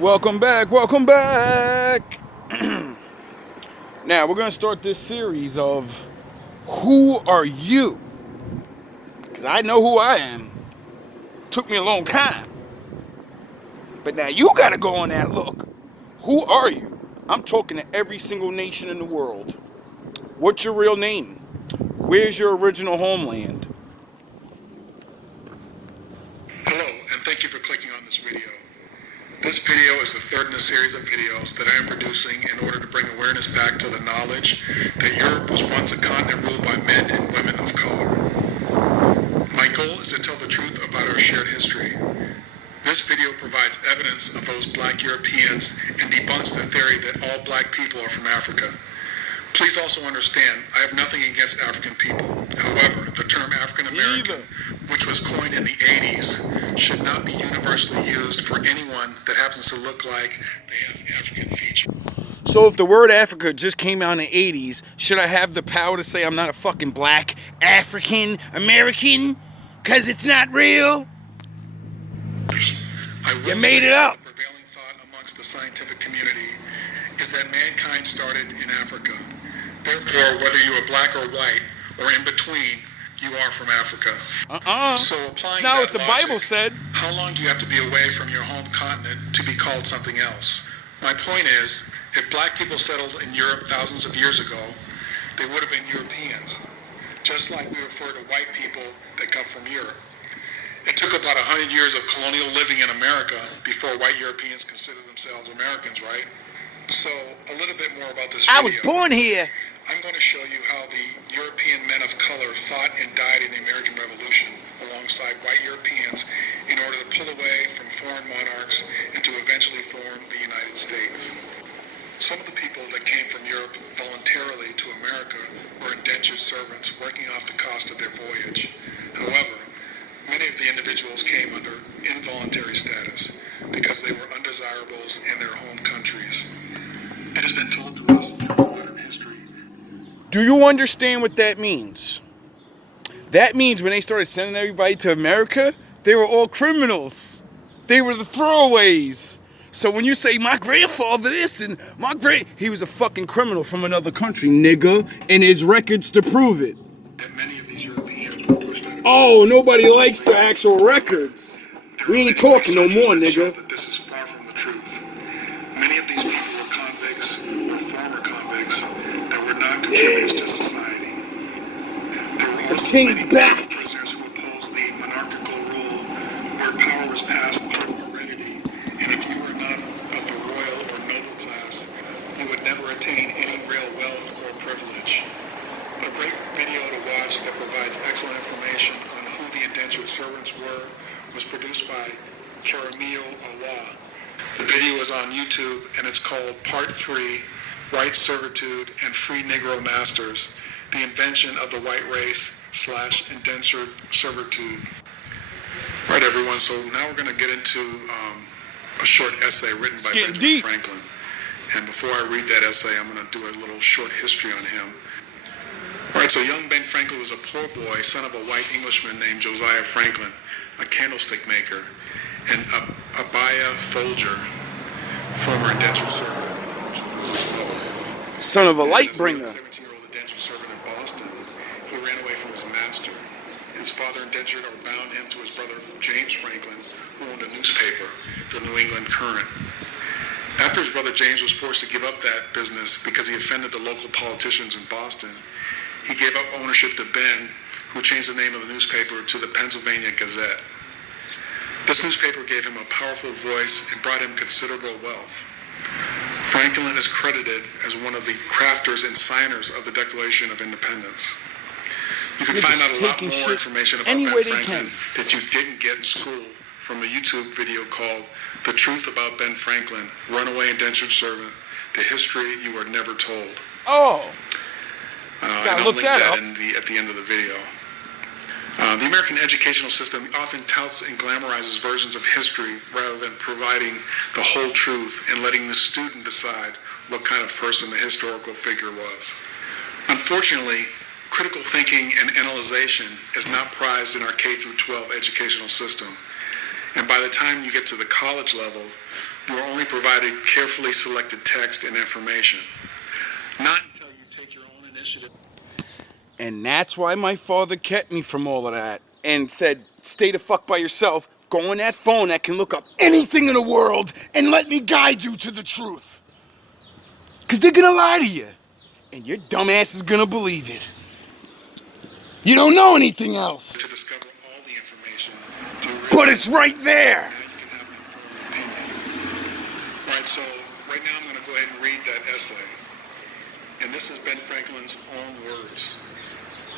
Welcome back, welcome back. Now we're gonna start this series of Who Are You? Because I know who I am. Took me a long time. But now you gotta go on that look. Who are you? I'm talking to every single nation in the world. What's your real name? Where's your original homeland? Hello, and thank you for clicking on this video. This video is the third in a series of videos that I am producing in order to bring awareness back to the knowledge that Europe was once a continent ruled by men and women of color. My goal is to tell the truth about our shared history. This video provides evidence of those black Europeans and debunks the theory that all black people are from Africa. Please also understand, I have nothing against African people. However, the term African American, which was coined in the 80s, should not be universally used for anyone that happens to look like they have African features. So if the word Africa just came out in the 80s, should I have the power to say I'm not a fucking black African American? Cause it's not real? You made it up. The prevailing thought amongst the scientific community is that mankind started in Africa. Therefore, whether you are black or white, or in between, you are from Africa. So applying It's not that what the logic, Bible said. how long do you have to be away from your home continent to be called something else? My point is, if black people settled in Europe thousands of years ago, they would have been Europeans, just like we refer to white people that come from Europe. It took about 100 years of colonial living in America before white Europeans considered themselves Americans, right? So, a little bit more about this video. I was born here. I'm going to show you how the European men of color fought and died in the American Revolution alongside white Europeans in order to pull away from foreign monarchs and to eventually form the United States. Some of the people that came from Europe voluntarily to America were indentured servants working off the cost of their voyage. However, many of the individuals came under involuntary status because they were undesirables in their home countries. It has been told to us through modern history. Do you understand what that means? That means when they started sending everybody to America, they were all criminals. They were the throwaways. So when you say my grandfather this and he was a fucking criminal from another country, nigga, and his records to prove it. And many of these Europeans were pushed out of Oh, nobody likes the actual records. We ain't talking no more, nigga. that this is far from the truth. Many of these people were convicts or former convicts that were not contributors to society. There were also king's many back. political prisoners who opposed the monarchical rule where power was passed through heredity, and if you were not of the royal or noble class, you would never attain any real wealth or privilege. A great video to watch that provides excellent information on who the indentured servants were was produced by Karamil Awa. The video is on YouTube and it's called Part 3, White Servitude and Free Negro Masters, the Invention of the White Race / Indentured Servitude. All right, everyone, so now we're going to get into a short essay written by getting Benjamin deep. Franklin. And before I read that essay, I'm going to do a little short history on him. All right, so young Ben Franklin was a poor boy, son of a white Englishman named Josiah Franklin, a candlestick maker, and Abiah Folger, former indentured servant. Son of a light As bringer. a 17-year-old indentured servant in Boston, he ran away from his master. His father indentured or bound him to his brother James Franklin, who owned a newspaper, the New England Courant. After his brother James was forced to give up that business because he offended the local politicians in Boston, he gave up ownership to Ben, who changed the name of the newspaper to the Pennsylvania Gazette. This newspaper gave him a powerful voice and brought him considerable wealth. Franklin is credited as one of the crafters and signers of the Declaration of Independence. You can find out a lot taking more shit information about any Ben way they Franklin can. that you didn't get in school from a YouTube video called The Truth About Ben Franklin, Runaway Indentured Servant, the History You Were Never Told. Oh, And gotta I'll look link that that up. at the end of the video. The American educational system often touts and glamorizes versions of history rather than providing the whole truth and letting the student decide what kind of person the historical figure was. Unfortunately, critical thinking and analyzation is not prized in our K-12 educational system. And by the time you get to the college level, you are only provided carefully selected text and information. Not until you take your own initiative. And that's why my father kept me from all of that and said, stay the fuck by yourself. Go on that phone that can look up anything in the world and let me guide you to the truth. Because they're going to lie to you. And your dumb ass is going to believe it. You don't know anything else. To discover all the information. But it's right there. Now you can have an informed opinion. Right, so right now I'm going to go ahead and read that essay. And this is Ben Franklin's own words.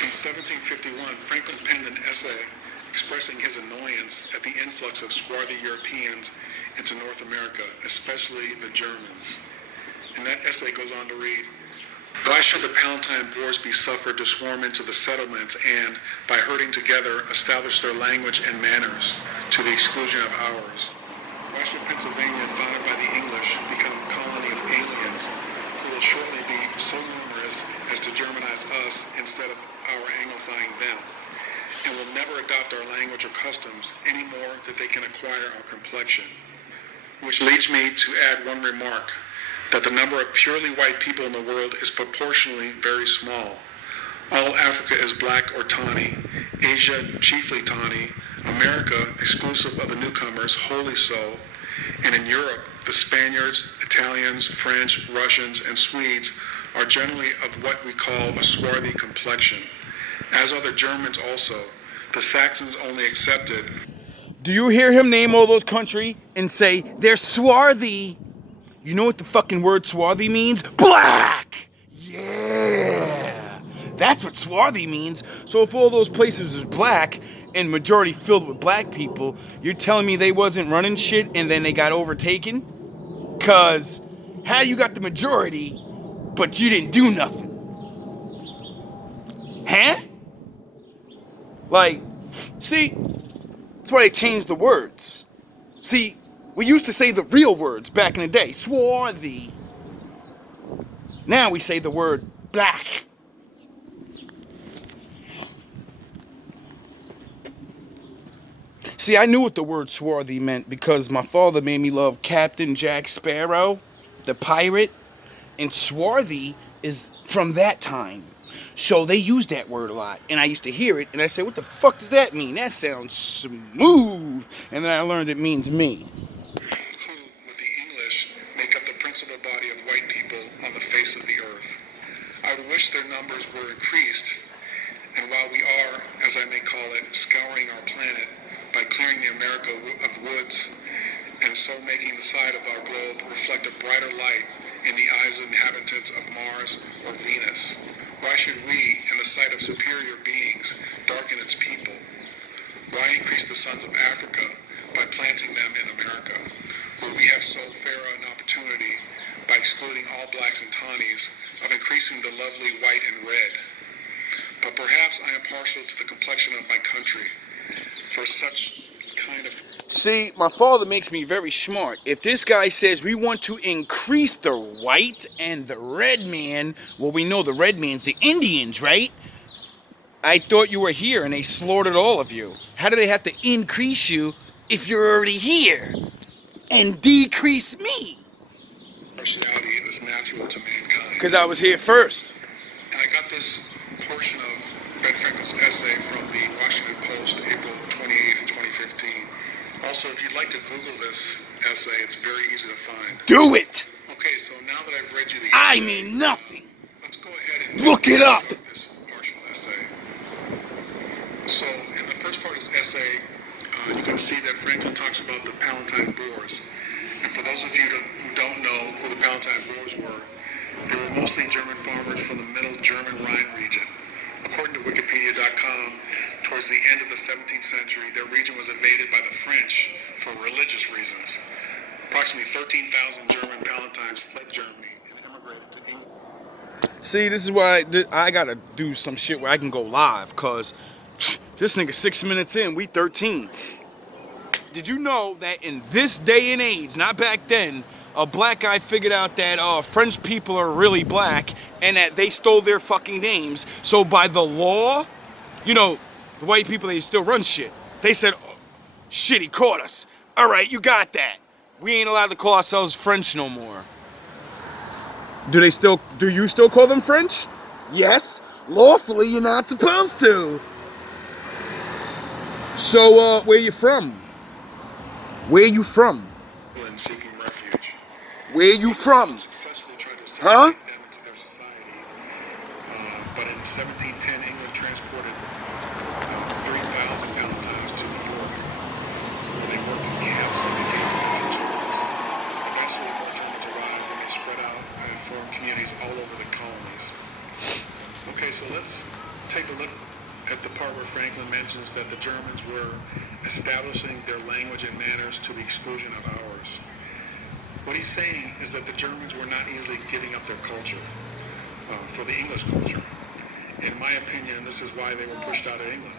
In 1751, Franklin penned an essay expressing his annoyance at the influx of swarthy Europeans into North America, especially the Germans. And that essay goes on to read, "Why should the Palatine Boers be suffered to swarm into the settlements and, by herding together, establish their language and manners to the exclusion of ours? Why should Pennsylvania, founded by the English, become a colony of aliens who will shortly be so numerous as to Germanize us instead of our Anglifying them, and will never adopt our language or customs any more than they can acquire our complexion?" Which leads me to add one remark, that the number of purely white people in the world is proportionally very small. All Africa is black or tawny, Asia chiefly tawny, America, exclusive of the newcomers, wholly so, and in Europe, the Spaniards, Italians, French, Russians, and Swedes are generally of what we call a swarthy complexion, as are the Germans also, the Saxons only excepted. Do you hear him name all those countries and say, they're swarthy? You know what the fucking word swarthy means? Black! Yeah! That's what swarthy means. So if all those places is black and majority filled with black people, you're telling me they wasn't running shit and then they got overtaken? Cause how you got the majority, but you didn't do nothing? Huh? Like, see, that's why they changed the words. See, we used to say the real words back in the day, swarthy. Now we say the word black. See, I knew what the word swarthy meant because my father made me love Captain Jack Sparrow, the pirate, and swarthy is from that time. So they used that word a lot, and I used to hear it, and I said, what the fuck does that mean? That sounds smooth. And then I learned it means me. Who, with the English, make up the principal body of white people on the face of the earth. I would wish their numbers were increased, and while we are, as I may call it, scouring our planet by clearing the America of woods, and so making the side of our globe reflect a brighter light in the eyes of inhabitants of Mars or Venus, why should we, in the sight of superior beings, darken its people? Why increase the sons of Africa by planting them in America, where we have so fair an opportunity, by excluding all blacks and tawnies, of increasing the lovely white and red? But perhaps I am partial to the complexion of my country, for such kind of... See, my father makes me very smart. If this guy says we want to increase the white and the red man, well, we know the red man's the Indians, right? I thought you were here and they slaughtered all of you. How do they have to increase you if you're already here? And decrease me? Partiality is natural to mankind. Because I was here first. And I got this portion of Ben Franklin's essay from the Washington Post, April 28th, 2015. Also, if you'd like to Google this essay, it's very easy to find. Do it! Okay, so now that I've read you the essay, I mean nothing. let's go ahead and Look it up. This partial essay. So, in the first part of this essay, you can see that Franklin talks about the Palatine Boers. And for those of you who don't know who the Palatine Boers were, they were mostly German farmers from the middle German Rhine region. According to Wikipedia.com, towards the end of the 17th century, their region was invaded by the French for religious reasons. Approximately 13,000 German Palatines fled Germany and immigrated to England. See, this is why I gotta do some shit where I can go live, because this nigga 6 minutes in, we 13. Did you know that in this day and age, not back then, a black guy figured out that French people are really black and that they stole their fucking names. So by the law, you know, the white people, they still run shit. They said, Shit, he caught us. All right, you got that. We ain't allowed to call ourselves French no more. Do you still call them French? Yes. Lawfully, you're not supposed to. So, where you from? Where you from? And seeking refuge. Where you from? Successfully tried to Huh? assimilate them into their society. But in 1710, England transported 3,000 Valentines to New York, where they worked in camps and became indentured servants. Eventually, more Germans arrived and they spread out and formed communities all over the colonies. Okay, so let's take a look at the part where Franklin mentions that the Germans were establishing their language and manners to the exclusion of ours. What he's saying is that the Germans were not easily giving up their culture for the English culture. In my opinion, this is why they were pushed out of England.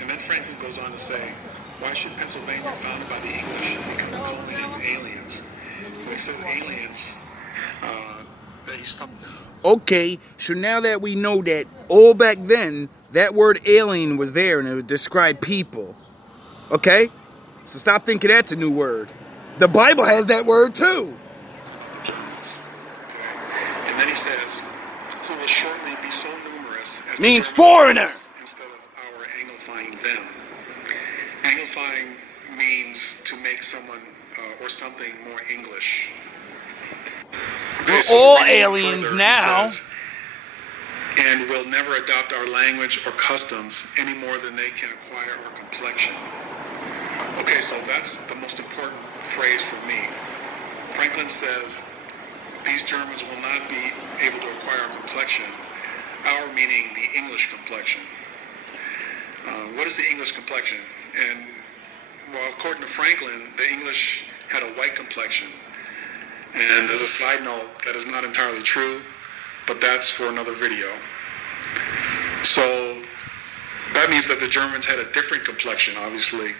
And then Franklin goes on to say, why should Pennsylvania, founded by the English, become a colony of aliens? When he says aliens, that he's talking about. Okay, so now that we know that all back then, that word alien was there and it would describe people. Okay? So stop thinking that's a new word. The Bible has that word too. And then he says, who will shortly be so numerous as Means to foreigner. instead of our anglifying them. Anglifying means to make someone or something more English. We're so all reading aliens further, he now. says, and will never adopt our language or customs any more than they can acquire our complexion. Okay, so that's the most important phrase for me. Franklin says these Germans will not be able to acquire our complexion, our meaning the English complexion. What is the English complexion? And well, according to Franklin, the English had a white complexion. And as a side note, that is not entirely true, but that's for another video. So that means that the Germans had a different complexion, obviously.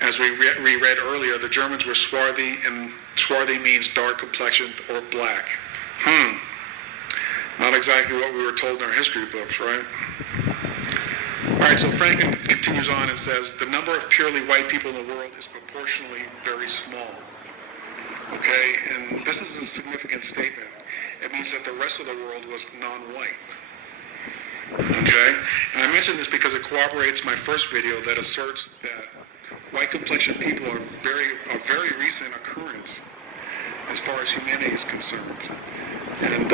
As we reread earlier, the Germans were swarthy, and swarthy means dark complexioned or black. Not exactly what we were told in our history books, right? All right, so Franklin continues on and says, the number of purely white people in the world is proportionally very small. Okay, and this is a significant statement. It means that the rest of the world was non-white. Okay, and I mention this because it corroborates my first video that asserts that white complexioned people are a very recent occurrence as far as humanity is concerned. And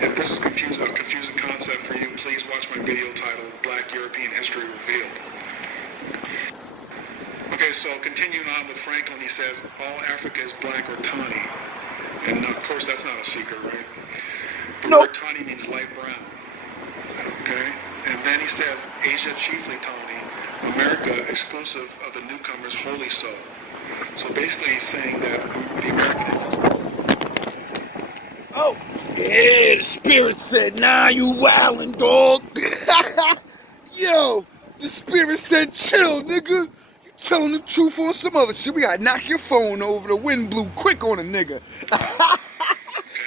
if this is a confusing concept for you, please watch my video titled Black European History Revealed. Okay, so continuing on with Franklin, he says, all Africa is black or tawny. And of course, that's not a secret, right? The word tawny means light brown. Okay? And then he says, Asia chiefly tawny, America exclusive of the newcomers wholly so. So basically he's saying that the American... Oh, yeah, the spirit said, nah, you wildin', dog. Yo, the spirit said, chill, nigga. You telling the truth on some other shit. We gotta knock your phone over. The wind blew quick on a nigga.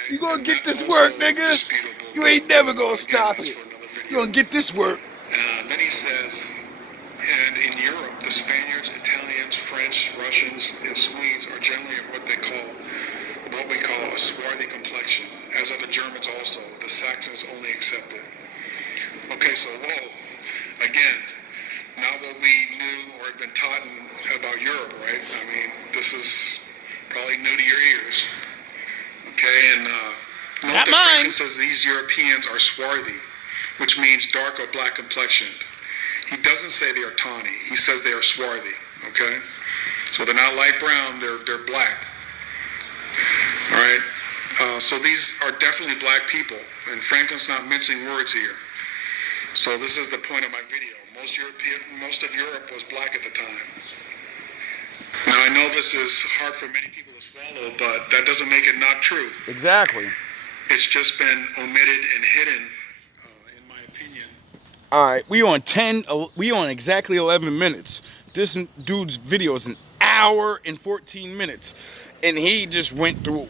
You gonna get this work, nigga. You ain't never gonna stop it. You gonna get this work. Then he says, and in Europe, the Spaniards, Italians, French, Russians, and Swedes are generally what we call a swarthy complexion, as are the Germans also, the Saxons only excepted. Okay, so again, not what we knew or had been taught about Europe, right? I mean, this is probably new to your ears. Okay, and note that Franklin says these Europeans are swarthy, which means dark or black complexioned. He doesn't say they are tawny. He says they are swarthy, okay? So they're not light brown, they're black. All right? So these are definitely black people, and Franklin's not mincing words here. So this is the point of my video. Most of Europe was black at the time. Now I know this is hard for many people to swallow, but that doesn't make it not true. Exactly. It's just been omitted and hidden, in my opinion. All right, we on exactly 11 minutes. This dude's video is an hour and 14 minutes, and he just went through